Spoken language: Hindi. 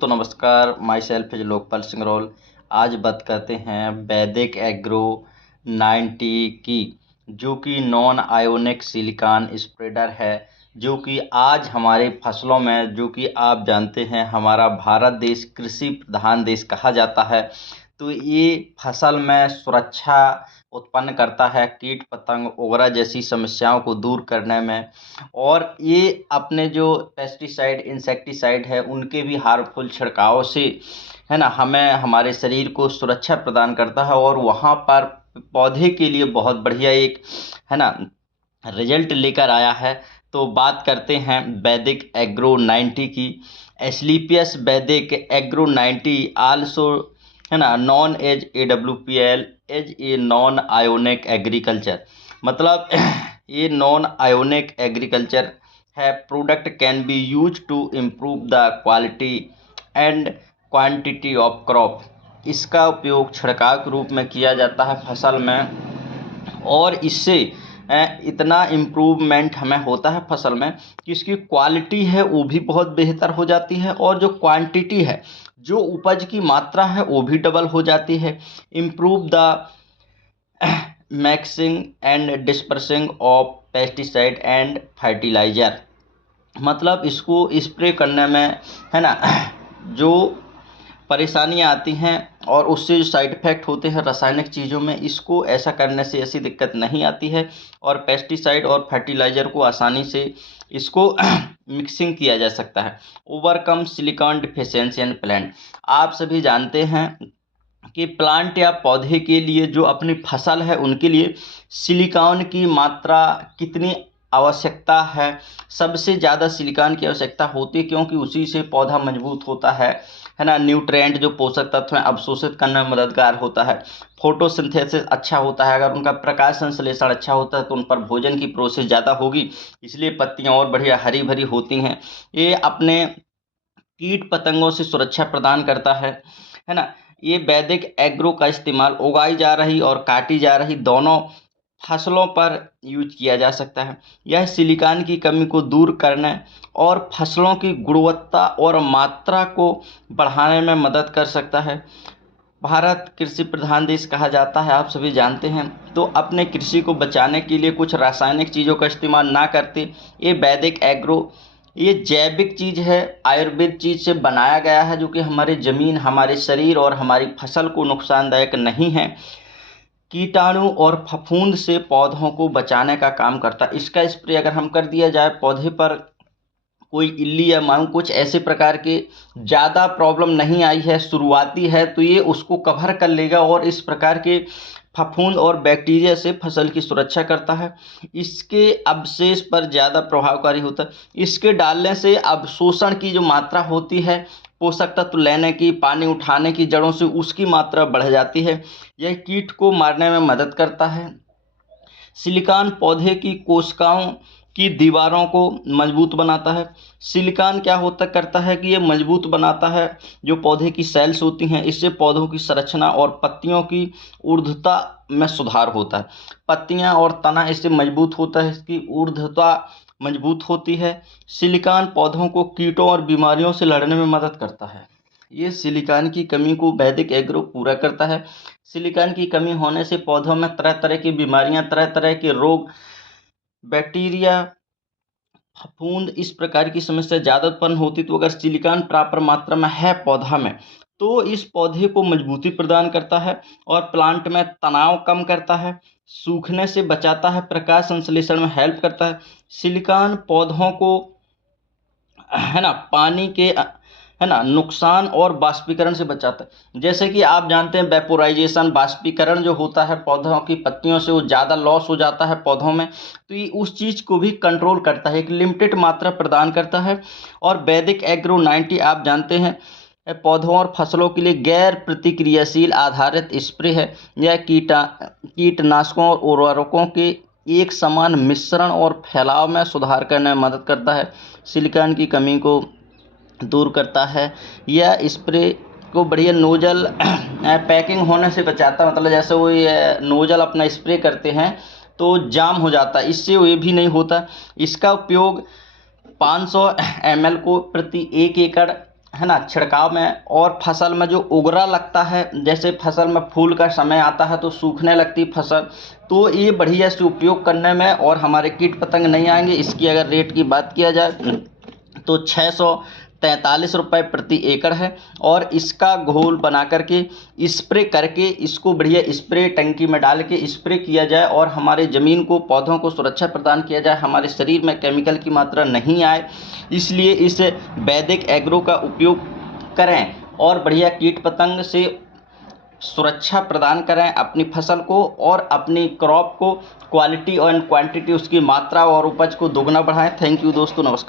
तो नमस्कार, my self is Lokpal Singraul. आज बात करते हैं वैदिक एग्रो 90 की, जो कि नॉन आयोनिक सिलिकॉन स्प्रेडर है, जो कि आज हमारे फसलों में, जो कि आप जानते हैं हमारा भारत देश कृषि प्रधान देश कहा जाता है, तो ये फसल में सुरक्षा उत्पन्न करता है कीट पतंग वगैरह जैसी समस्याओं को दूर करने में। और ये अपने जो पेस्टिसाइड इंसेक्टिसाइड है उनके भी हार्मफुल छिड़काव से, है ना, हमें हमारे शरीर को सुरक्षा प्रदान करता है और वहाँ पर पौधे के लिए बहुत बढ़िया एक, है ना, रिजल्ट लेकर आया है। तो बात करते हैं वैदिक एग्रो 90 की। एस्क्लेपियस वैदिक एग्रो 90 आल्सो, है ना, known as AWPL as a non ionic agriculture. मतलब ये नॉन आयोनिक एग्रीकल्चर है। Product can be use to improve the quality and quantity of crop. इसका उपयोग छिड़काव के रूप में किया जाता है फसल में, और इससे इतना इम्प्रूवमेंट हमें होता है फसल में कि इसकी क्वालिटी है वो भी बहुत बेहतर हो जाती है, और जो क्वांटिटी है, जो उपज की मात्रा है वो भी डबल हो जाती है। Improve the maxing and dispersing of pesticide and fertiliser. मतलब इसको स्प्रे करने में, है ना, जो परेशानियां आती हैं और उससे जो साइड इफ़ेक्ट होते हैं रासायनिक चीज़ों में, इसको ऐसा करने से ऐसी दिक्कत नहीं आती है। और पेस्टिसाइड और फर्टिलाइज़र को आसानी से इसको मिक्सिंग किया जा सकता है। Overcome silicon deficiency and plant. आप सभी जानते हैं कि प्लांट या पौधे के लिए, जो अपनी फसल है उनके लिए सिलिकॉन की मात्रा कितनी आवश्यकता है। सबसे ज़्यादा सिलिकॉन की आवश्यकता होती है, क्योंकि उसी से पौधा मजबूत होता है ना। न्यूट्रिएंट जो पोषक तत्व हैं अवशोषित करने में मददगार होता है। फोटोसिंथेसिस अच्छा होता है, अगर उनका प्रकाश संश्लेषण अच्छा होता है तो उन पर भोजन की प्रोसेस ज़्यादा होगी, इसलिए पत्तियाँ और बढ़िया हरी भरी होती हैं। ये अपने कीट पतंगों से सुरक्षा प्रदान करता है ना। ये वैदिक एग्रो का इस्तेमाल उगाई जा रही और काटी जा रही दोनों फसलों पर यूज किया जा सकता है। यह सिलिकॉन की कमी को दूर करने और फसलों की गुणवत्ता और मात्रा को बढ़ाने में मदद कर सकता है। भारत कृषि प्रधान देश कहा जाता है, आप सभी जानते हैं। तो अपने कृषि को बचाने के लिए कुछ रासायनिक चीज़ों का इस्तेमाल ना करते, ये वैदिक एग्रो, ये जैविक चीज़ है, आयुर्वेद चीज़ से बनाया गया है, जो कि हमारी ज़मीन, हमारे शरीर और हमारी फसल को नुकसानदायक नहीं है। कीटाणु और फफूंद से पौधों को बचाने का काम करता है। इसका स्प्रे अगर हम कर दिया जाए पौधे पर, कोई इल्ली या माहू कुछ ऐसे प्रकार के ज़्यादा प्रॉब्लम नहीं आई है, शुरुआती है, तो ये उसको कवर कर लेगा और इस प्रकार के फफूंद और बैक्टीरिया से फसल की सुरक्षा करता है। इसके अवशेष पर ज़्यादा प्रभावकारी होता है। इसके डालने से अवशोषण की जो मात्रा होती है, पोषक तत्व लेने की, पानी उठाने की जड़ों से, उसकी मात्रा बढ़ जाती है। यह कीट को मारने में मदद करता है। सिलिकॉन पौधे की कोशिकाओं की दीवारों को मजबूत बनाता है। सिलिकॉन क्या होता करता है कि ये मजबूत बनाता है जो पौधे की सेल्स होती हैं। इससे पौधों की संरचना और पत्तियों की ऊर्ध्वता में सुधार होता है। पत्तियां और तना इससे मजबूत होता है, इसकी ऊर्ध्वता मजबूत होती है। सिलिकॉन पौधों को कीटों और बीमारियों से लड़ने में मदद करता है। ये सिलिकॉन की कमी को वैदिक एग्रो पूरा करता है। सिलिकॉन की कमी होने से पौधों में तरह तरह की बीमारियां, तरह तरह के रोग, बैक्टीरिया, फफूंद, इस प्रकार की समस्या ज़्यादा उत्पन्न होती। तो अगर सिलिकॉन प्रॉपर मात्रा में है पौधा में, तो इस पौधे को मजबूती प्रदान करता है और प्लांट में तनाव कम करता है, सूखने से बचाता है, प्रकाश संश्लेषण में हेल्प करता है। सिलिकॉन पौधों को, है ना, पानी के, है ना, नुकसान और बाष्पीकरण से बचाता है। जैसे कि आप जानते हैं वेपोराइजेशन, बाष्पीकरण जो होता है पौधों की पत्तियों से, वो ज़्यादा लॉस हो जाता है पौधों में, तो ये उस चीज़ को भी कंट्रोल करता है, एक लिमिटेड मात्रा प्रदान करता है। और वैदिक एग्रो 90 आप जानते हैं पौधों और फसलों के लिए गैर प्रतिक्रियाशील आधारित स्प्रे है। यह कीटनाशकों और उर्वरकों के एक समान मिश्रण और फैलाव में सुधार करने में मदद करता है। सिलिकॉन की कमी को दूर करता है। यह स्प्रे को बढ़िया नोजल पैकिंग होने से बचाता है। मतलब जैसे वो ये नोजल अपना स्प्रे करते हैं तो जाम हो जाता है, इससे ये भी नहीं होता। इसका उपयोग 500 ml को प्रति 1 एकड़, है ना, छिड़काव में और फसल में जो उगरा लगता है, जैसे फसल में फूल का समय आता है तो सूखने लगती फसल, तो ये बढ़िया से उपयोग करने में और हमारे कीट पतंग नहीं आएंगे। इसकी अगर रेट की बात किया जाए तो 643 रुपये प्रति एकड़ है। और इसका घोल बना करके स्प्रे करके इसको बढ़िया स्प्रे टंकी में डाल के स्प्रे किया जाए और हमारे ज़मीन को, पौधों को सुरक्षा प्रदान किया जाए, हमारे शरीर में केमिकल की मात्रा नहीं आए, इसलिए इस वैदिक एग्रो का उपयोग करें और बढ़िया कीट पतंग से सुरक्षा प्रदान करें अपनी फसल को और अपनी क्रॉप को, क्वालिटी और क्वांटिटी, उसकी मात्रा और उपज को दोगुना बढ़ाएं। थैंक यू दोस्तों, नमस्कार।